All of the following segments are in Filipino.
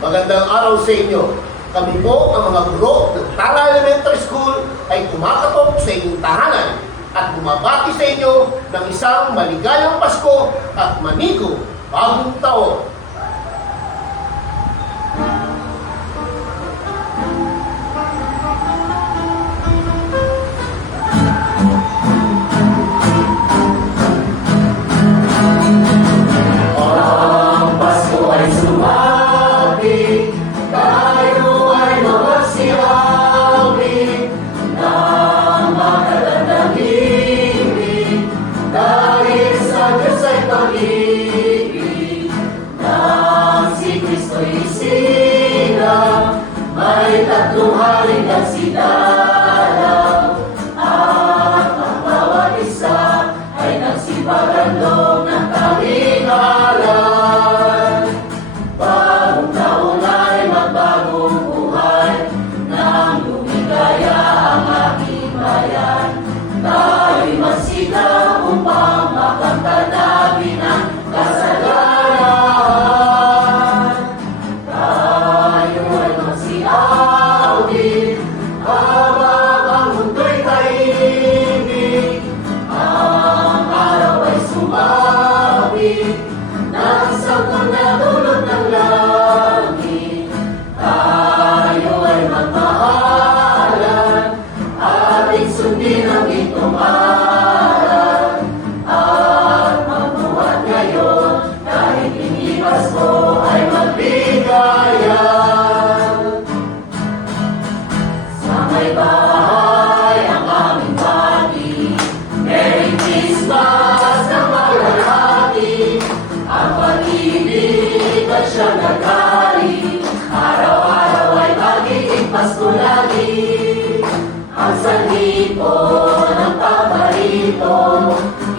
Magandang araw sa inyo. Kami po ang mga guro ng Tala Elementary School ay kumakatok sa inyong tahanan at bumabati sa inyo ng isang maligayang Pasko at manigong bagong taon. May tatlong haring nagsidalaw at ang bawat isa ay nagsipagandong ng kalingalan. Bagong taon ay magbagong buhay nang lumigaya ang aking bayan. Tayo'y magsita upang makamtanabi ng kasalanan. Habang ang mundo'y tahimik, ang araw ay sumabit nang sabon na dulot ng langit. Tayo ay magmahalan, ating sundin ang itong aral, at magbuhat ngayon kahit hindi Pasko ay magbigaya. May bahay ang aming bati, Merry Christmas na malalaki. Ang pag-ibig at siyang nagari, araw-araw ay magiging Pasko lagi. Ang sanlipon ng paborito,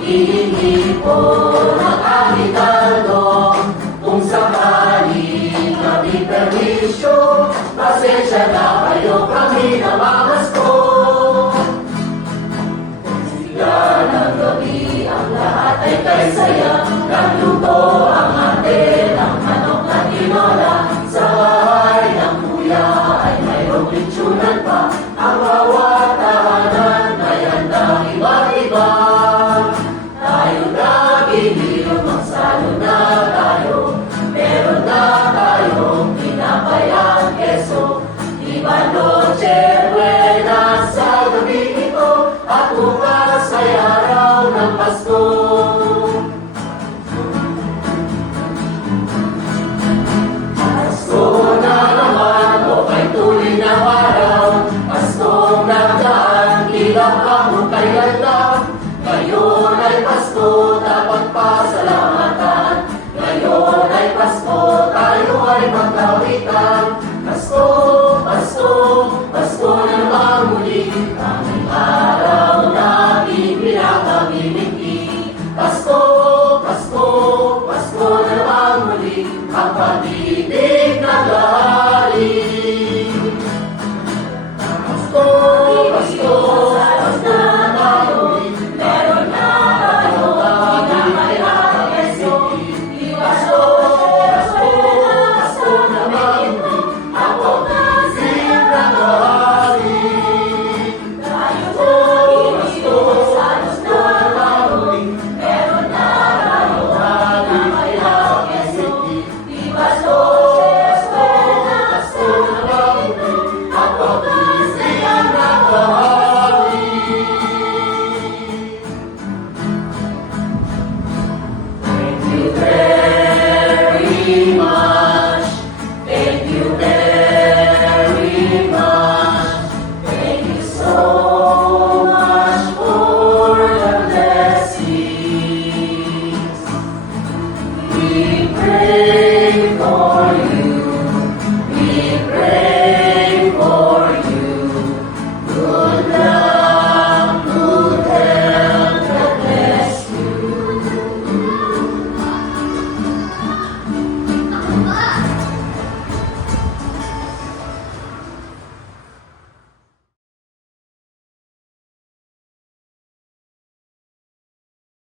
ihihipon ang aming talong. Kung sakali kami permisyo, pasensya na kayo, kami namamasko. Siya ng gabi, ang lahat ay kay saya.